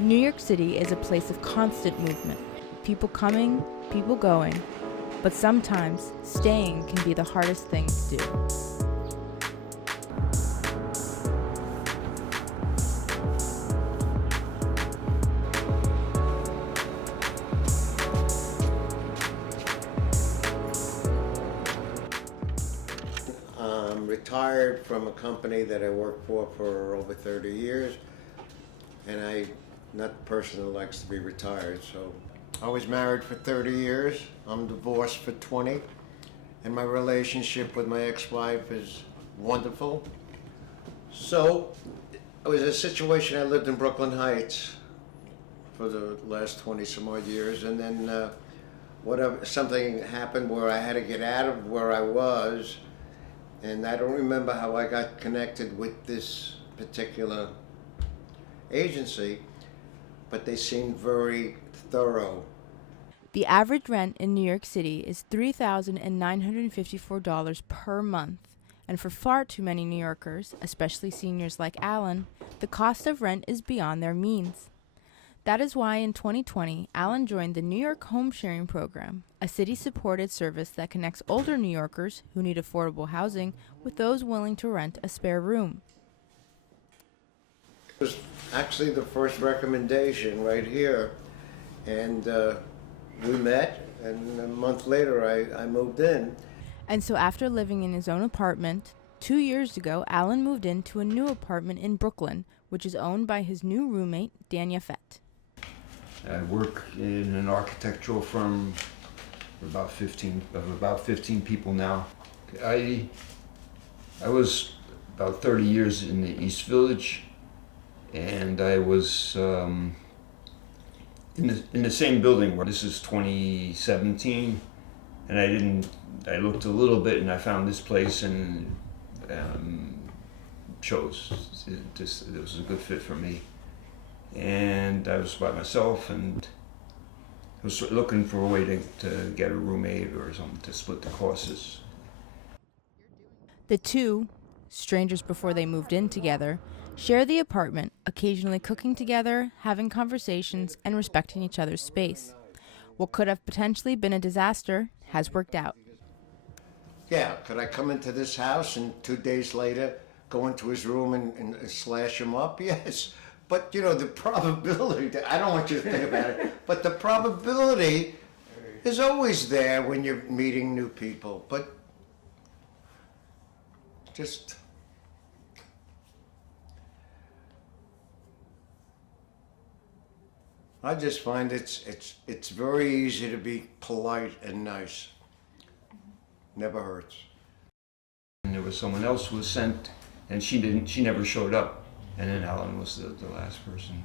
New York City is a place of constant movement. People coming, people going. But sometimes, staying can be the hardest thing to do. I'm retired from a company that I worked for over 30 years, and I'm not the person who likes to be retired, so I was married for 30 years. I'm divorced for 20, and my relationship with my ex-wife is wonderful. So it was a situation. I lived in Brooklyn Heights for the last 20 some odd years, and then something happened where I had to get out of where I was, and I don't remember how I got connected with this particular agency, but they seemed very thorough. The average rent in New York City is $3,954 per month, and for far too many New Yorkers, especially seniors like Alan, the cost of rent is beyond their means. That is why in 2020, Alan joined the New York Home Sharing Program, a city-supported service that connects older New Yorkers who need affordable housing with those willing to rent a spare room. It was actually the first recommendation right here, and we met, and a month later I moved in. And so after living in his own apartment, 2 years ago, Alan moved into a new apartment in Brooklyn, which is owned by his new roommate, Dan Yafet. I work in an architectural firm for about 15 people now. I was about 30 years in the East Village, and I was in the same building where this is 2017, and I looked a little bit and I found this place and chose it was a good fit for me. And I was by myself and I was looking for a way to get a roommate or something to split the costs. The two, strangers before they moved in together, share the apartment, occasionally cooking together, having conversations, and respecting each other's space. What could have potentially been a disaster has worked out. Yeah, could I come into this house and 2 days later go into his room and slash him up? Yes. But, you know, the probability, I don't want you to think about it, but the probability is always there when you're meeting new people. But just... I just find it's very easy to be polite and nice. Never hurts. And there was someone else who was sent, and she never showed up. And then Alan was the last person.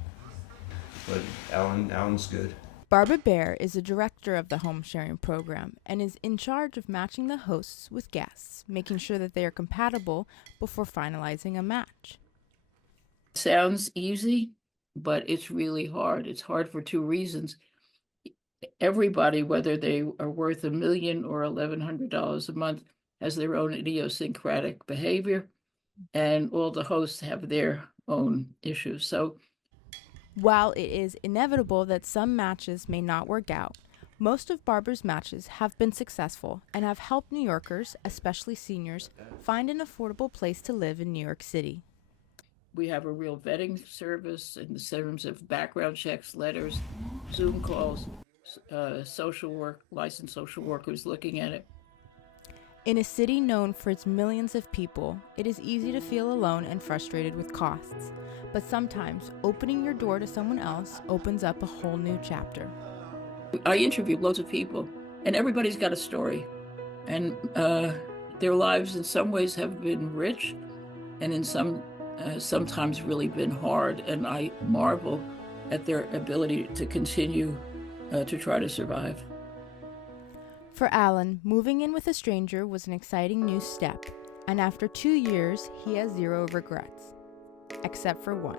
But Alan's good. Barbara Bear is the director of the home sharing program and is in charge of matching the hosts with guests, making sure that they are compatible before finalizing a match. Sounds easy, but it's really hard. It's hard for two reasons. Everybody, whether they are worth $1 million or $1,100 a month, has their own idiosyncratic behavior, and all the hosts have their own issues. So while it is inevitable that some matches may not work out, most of Barbara's matches have been successful and have helped New Yorkers, especially seniors, find an affordable place to live in New York City. We have a real vetting service in the terms of background checks, letters, Zoom calls, licensed social workers looking at it. In a city known for its millions of people, it is easy to feel alone and frustrated with costs. But sometimes, opening your door to someone else opens up a whole new chapter. I interviewed loads of people, and everybody's got a story. And their lives in some ways have been rich, and in sometimes really been hard. And I marvel at their ability to continue to try to survive. For Alan, moving in with a stranger was an exciting new step, and after 2 years, he has zero regrets. Except for one,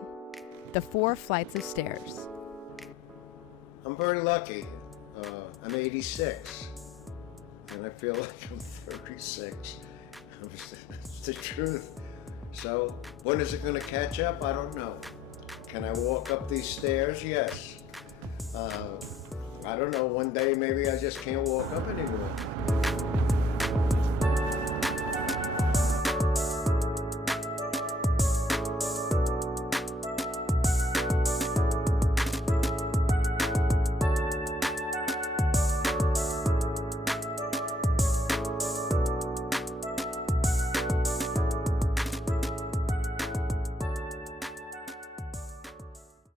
the 4 flights of stairs. I'm very lucky. I'm 86, and I feel like I'm 36. That's the truth. So when is it going to catch up? I don't know. Can I walk up these stairs? Yes. I don't know, one day maybe I just can't walk up anymore.